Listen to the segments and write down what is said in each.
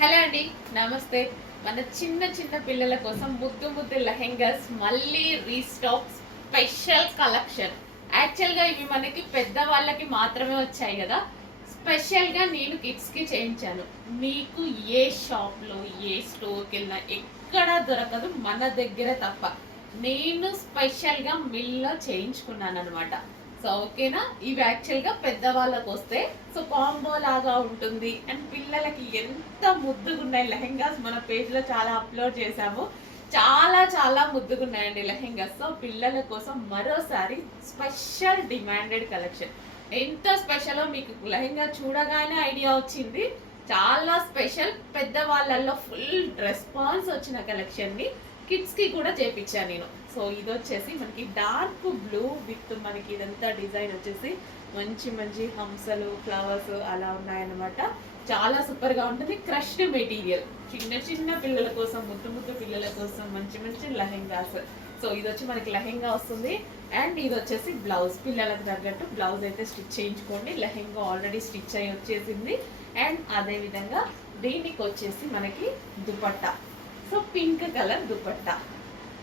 Hello అండి, నమస్తే. మన చిన్న చిన్న పిల్లల కోసం ముద్దు ముద్దు లెహెంగాస్ మళ్ళీ రీస్టాక్ స్పెషల్ కలెక్షన్. యాక్చువల్గా ఇవి మనకి పెద్దవాళ్ళకి మాత్రమే వచ్చాయి కదా. స్పెషల్గా నేను కిడ్స్కి చేయించాను. మీకు ఏ షాప్లో ఏ స్టోర్కి వెళ్ళినా ఎక్కడా దొరకదు, మన దగ్గర తప్ప. నేను స్పెషల్గా మిల్లో చేయించుకున్నాను అనమాట. సో ఓకేనా, ఇవి యాక్చువల్గా పెద్దవాళ్ళకు వస్తే సో కాంబో లాగా ఉంటుంది. అండ్ పిల్లలకి ఎంత ముద్దుగా ఉన్నాయి లెహెంగాస్, మన పేజ్లో చాలా అప్లోడ్ చేసాము. చాలా చాలా ముద్దుగా ఉన్నాయండి లెహెంగాస్. సో పిల్లల కోసం మరోసారి స్పెషల్ డిమాండెడ్ కలెక్షన్. ఎంత స్పెషలో మీకు లెహెంగా చూడగానే ఐడియా వచ్చింది. చాలా స్పెషల్, పెద్దవాళ్ళల్లో ఫుల్ రెస్పాన్స్ వచ్చిన కలెక్షన్ని కిడ్స్కి కూడా చేపించాను నేను. సో ఇది వచ్చేసి మనకి డార్క్ బ్లూ విత్ మనకి ఇదంతా డిజైన్ వచ్చేసి మంచి మంచి హంసలు ఫ్లవర్స్ అలా ఉన్నాయన్నమాట. చాలా సూపర్గా ఉంటుంది. క్రష్డ్ మెటీరియల్, చిన్న చిన్న పిల్లల కోసం, ముద్దు ముద్దు పిల్లల కోసం మంచి మంచి లెహెంగాస్. సో ఇది వచ్చి మనకి లెహెంగా వస్తుంది. అండ్ ఇది వచ్చేసి బ్లౌజ్, పిల్లలకు తగ్గట్టు బ్లౌజ్ అయితే స్టిచ్ చేయించుకోండి. లెహెంగా ఆల్రెడీ స్టిచ్ అయ్యి వచ్చేసింది. అండ్ అదేవిధంగా దీనికి వచ్చేసి మనకి dupatta. So pink colour dupatta.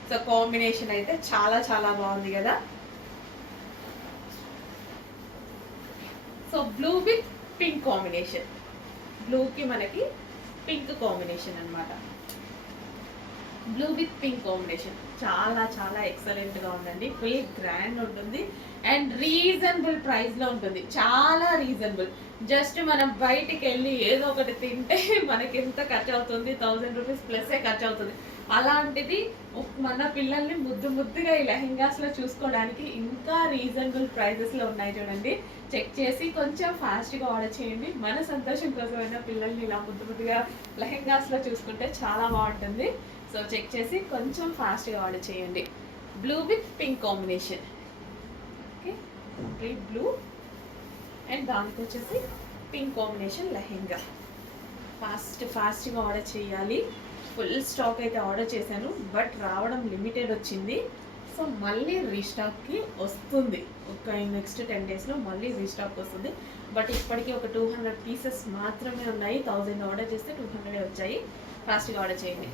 So combination అయితే చాలా చాలా బాగుంది కదా. So blue with pink combination, బ్లూకి మనకి పింక్ కాంబినేషన్ అనమాట. బ్లూ విత్ పింక్ కాంబినేషన్ చాలా చాలా ఎక్సలెంట్గా ఉందండి. ఫుల్ గ్రాండ్ ఉంటుంది అండ్ రీజనబుల్ ప్రైస్లో ఉంటుంది. చాలా రీజనబుల్. జస్ట్ మనం బయటికి వెళ్ళి ఏదో ఒకటి తింటే మనకి ఎంత ఖర్చు అవుతుంది, 1000 రూపీస్ ప్లస్సే ఖర్చు అవుతుంది. అలాంటిది మన పిల్లల్ని ముద్దు ముద్దుగా ఈ లెహెంగాస్లో చూసుకోవడానికి ఇంకా రీజనబుల్ ప్రైజెస్లో ఉన్నాయి. చూడండి, చెక్ చేసి కొంచెం ఫాస్ట్గా ఆర్డర్ చేయండి. మన సంతోషం కోసమైనా పిల్లల్ని ఇలా ముద్దు ముద్దుగా లెహెంగాస్లో చూసుకుంటే చాలా బాగుంటుంది. సో చెక్ చేసి కొంచెం ఫాస్ట్గా ఆర్డర్ చేయండి. Blue with pink combination. Okay, complete blue and దానికి వచ్చేసి పింక్ కాంబినేషన్ లెహెంగా. ఫాస్ట్గా ఆర్డర్ చేయాలి. ఫుల్ స్టాక్ అయితే ఆర్డర్ చేశాను, బట్ రావడం లిమిటెడ్ వచ్చింది. సో మళ్ళీ రీస్టాక్కి వస్తుంది. ఒక నెక్స్ట్ 10 డేస్లో మళ్ళీ రీస్టాక్ వస్తుంది. బట్ ఇప్పటికీ ఒక 200 పీసెస్ మాత్రమే ఉన్నాయి. 1000 ఆర్డర్ చేస్తే 200 వచ్చాయి. ఫాస్ట్గా ఆర్డర్ చేయండి.